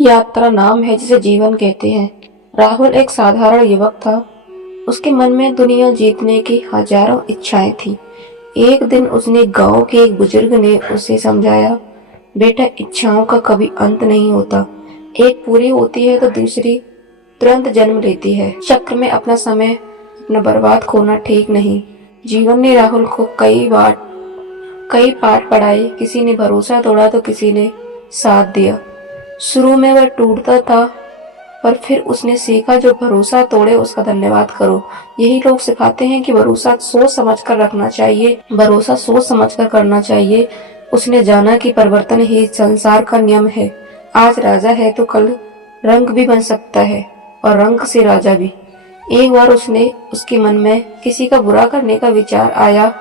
यात्रा नाम है जिसे जीवन कहते हैं। राहुल एक साधारण युवक था। उसके मन में दुनिया जीतने की हजारों इच्छाएं थी। एक दिन उसने गांव के एक बुजुर्ग ने उसे समझाया, बेटा, इच्छाओं का कभी अंत नहीं होता। एक पूरी होती है तो दूसरी तुरंत जन्म लेती है। चक्र में अपना समय अपना बर्बाद खोना ठीक नहीं। जीवन ने राहुल को कई पाठ पढ़ाए। किसी ने भरोसा तोड़ा तो किसी ने साथ दिया। शुरू में वह टूटता था, पर फिर उसने सीखा, जो भरोसा तोड़े उसका धन्यवाद करो। यही लोग सिखाते हैं कि भरोसा सोच समझ कर रखना चाहिए, भरोसा सोच समझ कर करना चाहिए। उसने जाना कि परिवर्तन ही संसार का नियम है। आज राजा है तो कल रंग भी बन सकता है, और रंग से राजा भी। एक बार उसके मन में किसी का बुरा करने का विचार आया।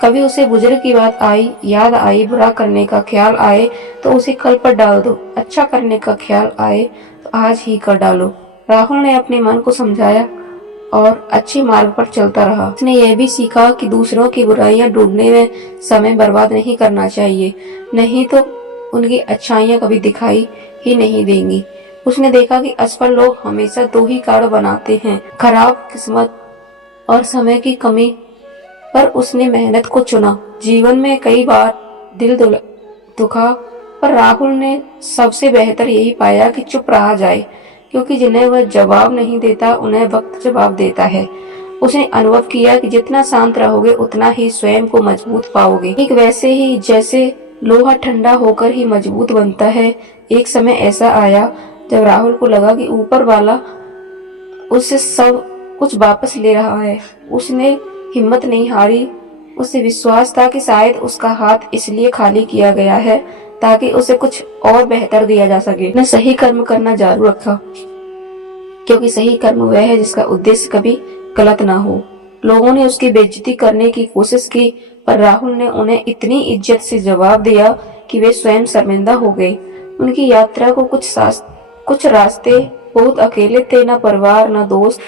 कभी उसे बुजुर्ग की बात याद आई, बुरा करने का ख्याल आए तो उसे कल पर डाल दो, अच्छा करने का ख्याल आए तो आज ही कर डालो। राहुल ने अपने मन को समझाया और अच्छे मार्ग पर चलता रहा। उसने यह भी सीखा कि दूसरों की बुराइयां ढूंढने में समय बर्बाद नहीं करना चाहिए, नहीं तो उनकी अच्छाइयां कभी दिखाई ही नहीं देंगी। उसने देखा कि असफल लोग हमेशा दो ही कारण बनाते हैं, खराब किस्मत और समय की कमी, पर उसने मेहनत को चुना। जीवन में कई बार दिल दुखा, पर राहुल ने सबसे बेहतर यही पाया कि चुप रहा जाए, क्योंकि जिन्हें वह जवाब नहीं देता उन्हें वक्त जवाब देता है। उसने अनुभव किया कि जितना शांत रहोगे उतना ही स्वयं को मजबूत पाओगे। एक वैसे ही जैसे लोहा ठंडा होकर ही मजबूत बनता है। एक समय ऐसा आया जब राहुल को लगा कि ऊपर वाला उससे सब कुछ वापस ले रहा है। उसने हिम्मत नहीं हारी। उसे विश्वास था कि शायद उसका हाथ इसलिए खाली किया गया है ताकि उसे कुछ और बेहतर दिया जा सके। उसने सही कर्म करना जारी रखा, क्योंकि सही कर्म वह है जिसका उद्देश्य कभी गलत ना हो। लोगों ने उसकी बेइज्जती करने की कोशिश की, पर राहुल ने उन्हें इतनी इज्जत से जवाब दिया कि वे स्वयं शर्मिंदा हो गए। उनकी यात्रा को कुछ रास्ते बहुत अकेले थे, न परिवार न दोस्त,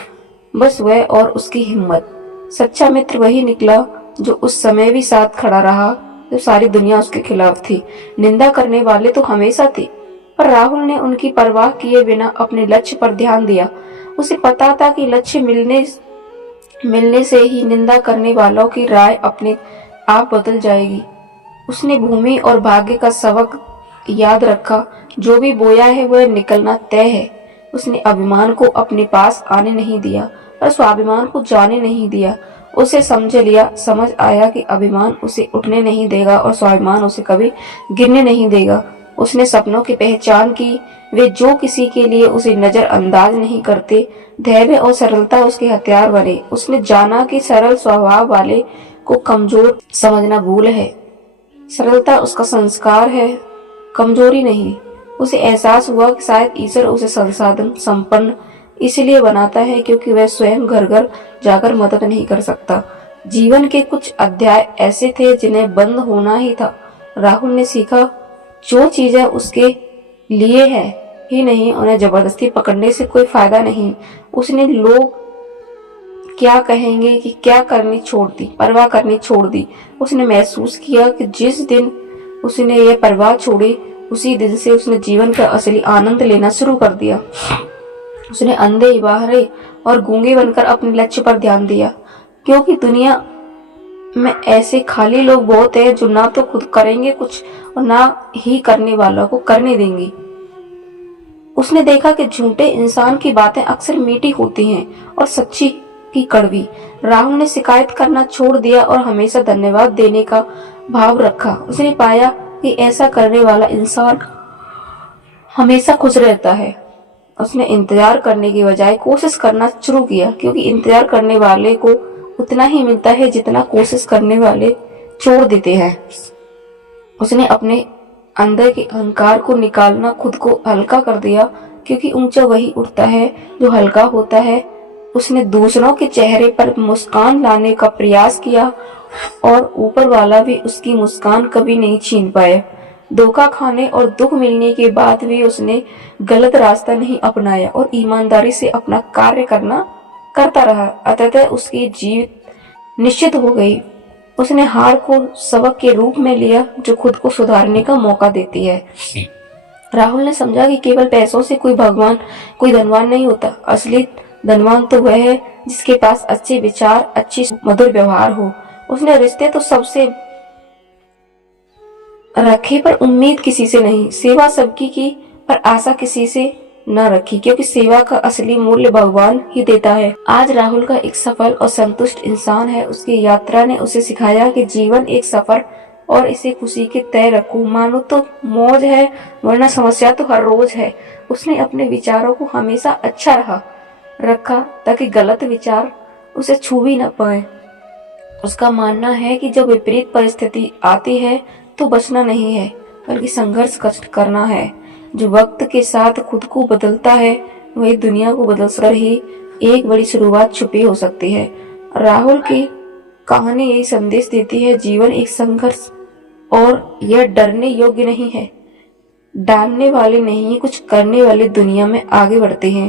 बस वह और उसकी हिम्मत। सच्चा मित्र वही निकला जो उस समय भी साथ खड़ा रहा जब सारी दुनिया उसके खिलाफ थी। निंदा करने वाले तो हमेशा थे, पर राहुल ने उनकी परवाह किए बिना अपने लक्ष्य पर ध्यान दिया। उसे पता था कि लक्ष्य मिलने से ही निंदा करने वालों की राय अपने आप बदल जाएगी। उसने भूमि और भाग्य का सबक याद रखा, जो भी बोया है वह निकलना तय है। उसने अभिमान को अपने पास आने नहीं दिया, पर स्वाभिमान को जाने नहीं दिया। उसे समझ आया कि अभिमान उसे उठने नहीं देगा और स्वाभिमान उसे कभी गिरने नहीं देगा। उसने सपनों की पहचान की, वे जो किसी के लिए उसे नजरअंदाज नहीं करते। धैर्य और सरलता उसके हथियार बने। उसने जाना कि सरल स्वभाव वाले को कमजोर समझना भूल है। सरलता उसका संस्कार है, कमजोरी नहीं। उसे एहसास हुआ कि शायद ईश्वर उसे संसाधन संपन्न इसलिए बनाता है क्योंकि वह स्वयं घर घर जाकर मदद नहीं कर सकता। जीवन के कुछ अध्याय ऐसे थे जिन्हें बंद होना ही था। राहुल ने सीखा, जो चीजें उसके लिए है ही नहीं, उन्हें जबरदस्ती पकड़ने से कोई फायदा नहीं। उसने लोग क्या कहेंगे कि क्या करनी छोड़ दी, परवाह करनी छोड़ दी। उसने महसूस किया कि जिस दिन उसने यह परवाह छोड़ी, उसी दिन से उसने जीवन का असली आनंद लेना शुरू कर दिया। उसने अंधे, बहरे और गूंगे बनकर अपने लक्ष्य पर ध्यान दिया, क्योंकि दुनिया में ऐसे खाली लोग बहुत हैं जो ना तो खुद करेंगे कुछ और ना ही करने वालों को करने देंगे। उसने देखा कि झूठे इंसान की बातें अक्सर मीठी होती हैं और सच्ची की कड़वी। राहुल ने शिकायत करना छोड़ दिया और हमेशा धन्यवाद देने का भाव रखा। उसने पाया कि ऐसा करने वाला इंसान हमेशा खुश रहता है। उसने इंतजार करने की बजाय कोशिश करना शुरू किया, क्योंकि इंतजार करने वाले को उतना ही मिलता है जितना कोशिश करने वाले छोड़ देते हैं। उसने अपने अंदर के अहंकार को निकालना खुद को हल्का कर दिया, क्योंकि ऊंचा वही उठता है जो हल्का होता है। उसने दूसरों के चेहरे पर मुस्कान लाने का प्रयास किया, और ऊपर वाला भी उसकी मुस्कान कभी नहीं छीन पाया। धोखा खाने और दुख मिलने के बाद भी उसने गलत रास्ता नहीं अपनाया और ईमानदारी से अपना कार्य करता रहा। अतः उसकी जीत निश्चित हो गई। उसने हार को सबक के रूप में लिया, जो खुद को सुधारने का मौका देती है। राहुल ने समझा कि केवल पैसों से कोई धनवान नहीं होता। असली धनवान तो वह है जिसके पास अच्छे विचार, अच्छी मधुर व्यवहार हो। उसने रिश्ते तो सबसे रखे पर उम्मीद किसी से नहीं, सेवा सबकी की पर आशा किसी से न रखी, क्योंकि सेवा का असली मूल्य भगवान ही देता है। आज राहुल का एक सफल और संतुष्ट इंसान है। उसकी यात्रा ने उसे सिखाया कि जीवन एक सफर और इसे खुशी के तय रखो, मानो तो मौज है वरना समस्या तो हर रोज है। उसने अपने विचारों को हमेशा अच्छा रखा ताकि गलत विचार उसे छू भी न पाए। उसका मानना है कि जब विपरीत परिस्थिति आती है तो बचना नहीं है बल्कि संघर्ष करना है। जो वक्त के साथ खुद को बदलता है वही दुनिया को बदल कर ही एक बड़ी शुरुआत छुपी हो सकती है। राहुल की कहानी यही संदेश देती है, जीवन एक संघर्ष और यह डरने योग्य नहीं है। डालने वाले नहीं, कुछ करने वाले दुनिया में आगे बढ़ते हैं।